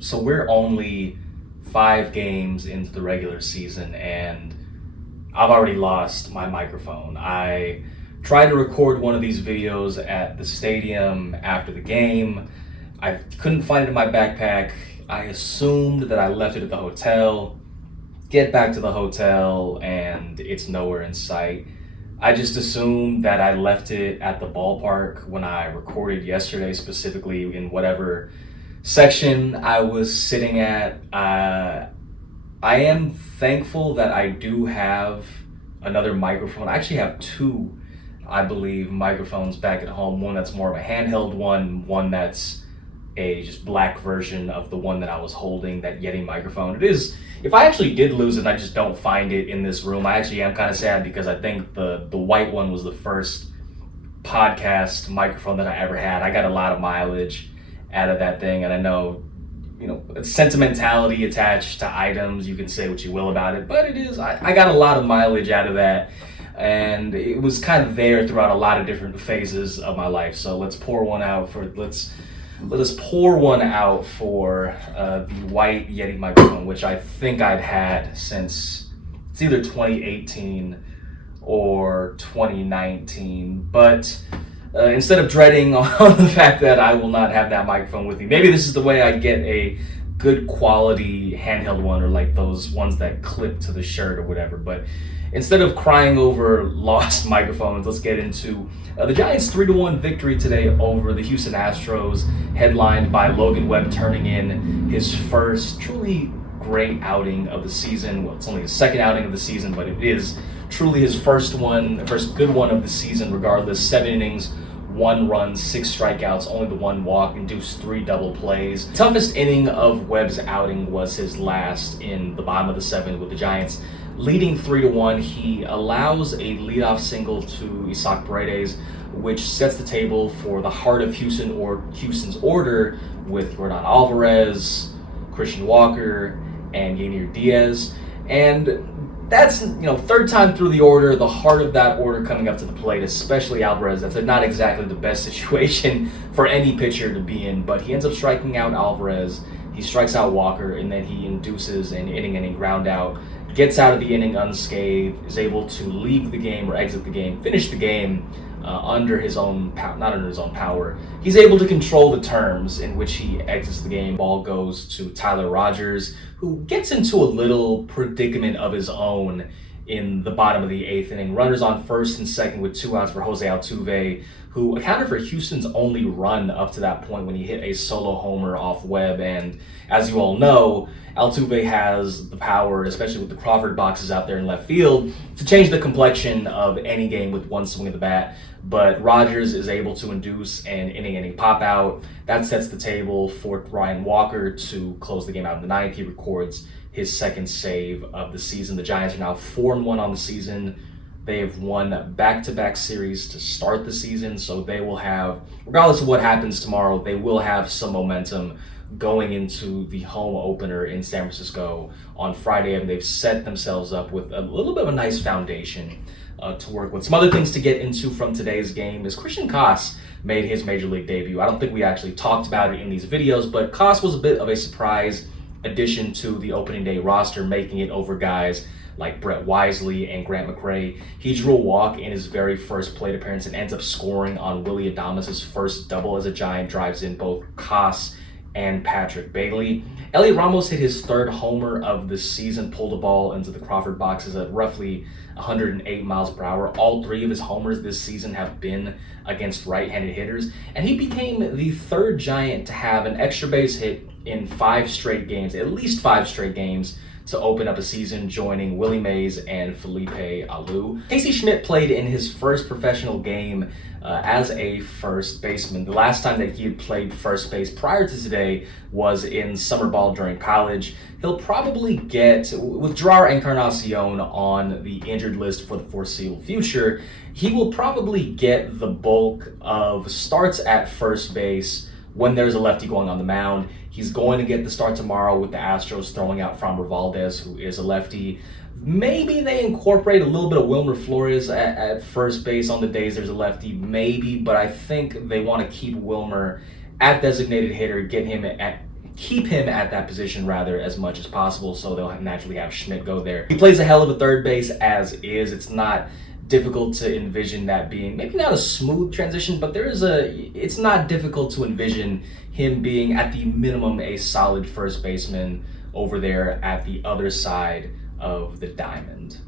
So we're only 5 games into the regular season, and I've already lost my microphone. I tried to record one of these videos at the stadium after the game. I couldn't find it in my backpack. I assumed that I left it at the hotel. Get back to the hotel, and it's nowhere in sight. I just assumed that I left it at the ballpark when I recorded yesterday, specifically in whatever section I was sitting at. I am thankful that I do have another microphone. I actually have two, I believe, microphones back at home. One that's more of a handheld one that's a just black version of the one that I was holding, that Yeti microphone. It is, if I actually did lose it and I just don't find it in this room, I actually am kind of sad, because I think the white one was the first podcast microphone that I ever had. I got a lot of mileage out of that thing, and I know, it's sentimentality attached to items. You can say what you will about it, but it is, I got a lot of mileage out of that, and it was kind of there throughout a lot of different phases of my life. So let's pour one out for, let us pour one out for the white Yeti microphone, which I think I'd had since, it's either 2018 or 2019. But instead of dreading on the fact that I will not have that microphone with me, maybe this is the way I get a good quality handheld one, or like those ones that clip to the shirt or whatever. But instead of crying over lost microphones, let's get into the Giants' 3-1 victory today over the Houston Astros, headlined by Logan Webb turning in his first truly great outing of the season. Well, it's only his second outing of the season, but it is truly his first good one of the season regardless. 7 innings, 1 run, 6 strikeouts, only the 1 walk, induced 3 double plays. Toughest inning of Webb's outing was his last in the bottom of the 7th, with the Giants leading 3-1. He allows a leadoff single to Isaac Paredes, which sets the table for the heart of Houston's order, with Yordan Alvarez, Christian Walker, and Yanier Diaz. And that's, third time through the order, the heart of that order coming up to the plate, especially Alvarez. That's not exactly the best situation for any pitcher to be in, but he ends up striking out Alvarez. He strikes out Walker, and then he induces an inning ground out, gets out of the inning unscathed, is able to leave the game or exit the game, finish the game under his own not under his own power. He's able to control the terms in which he exits the game. Ball goes to Tyler Rogers, who gets into a little predicament of his own in the bottom of the 8th inning. Runners on first and second with 2 outs for Jose Altuve, who accounted for Houston's only run up to that point when he hit a solo homer off Webb. And as you all know, Altuve has the power, especially with the Crawford boxes out there in left field, to change the complexion of any game with one swing of the bat. But Rogers is able to induce an inning pop out. That sets the table for Ryan Walker to close the game out in the 9th. He records his second save of the season. The Giants are now 4-1 on the season. They have won back-to-back series to start the season, so they will have, regardless of what happens tomorrow, they will have some momentum going into the home opener in San Francisco on Friday, and they've set themselves up with a little bit of a nice foundation to work with. Some other things to get into from today's game is Christian Koss made his Major League debut. I don't think we actually talked about it in these videos, but Koss was a bit of a surprise addition to the opening day roster, making it over guys like Brett Wisely and Grant McRae. He drew a walk in his very first plate appearance and ends up scoring on Willy Adames' first double as a Giant drives in both Koss and Patrick Bailey. Elliot Ramos hit his 3rd homer of the season, pulled a ball into the Crawford boxes at roughly 108 miles per hour. All 3 of his homers this season have been against right-handed hitters, and he became the 3rd Giant to have an extra base hit in 5 straight games, at least 5 straight games, to open up a season, joining Willie Mays and Felipe Alou. Casey Schmidt played in his first professional game as a first baseman. The last time that he had played first base prior to today was in summer ball during college. He'll probably get, with Gerard Encarnacion on the injured list for the foreseeable future, he will probably get the bulk of starts at first base when there's a lefty going on the mound. He's going to get the start tomorrow with the Astros throwing out Framber Valdez, who is a lefty. Maybe they incorporate a little bit of Wilmer Flores at first base on the days there's a lefty, maybe, but I think they want to keep Wilmer at designated hitter, get keep him at that position rather as much as possible, so they'll naturally have Schmidt go there. He plays a hell of a third base as is. It's not difficult to envision that being, maybe not a smooth transition, but it's not difficult to envision him being at the minimum a solid first baseman over there at the other side of the diamond.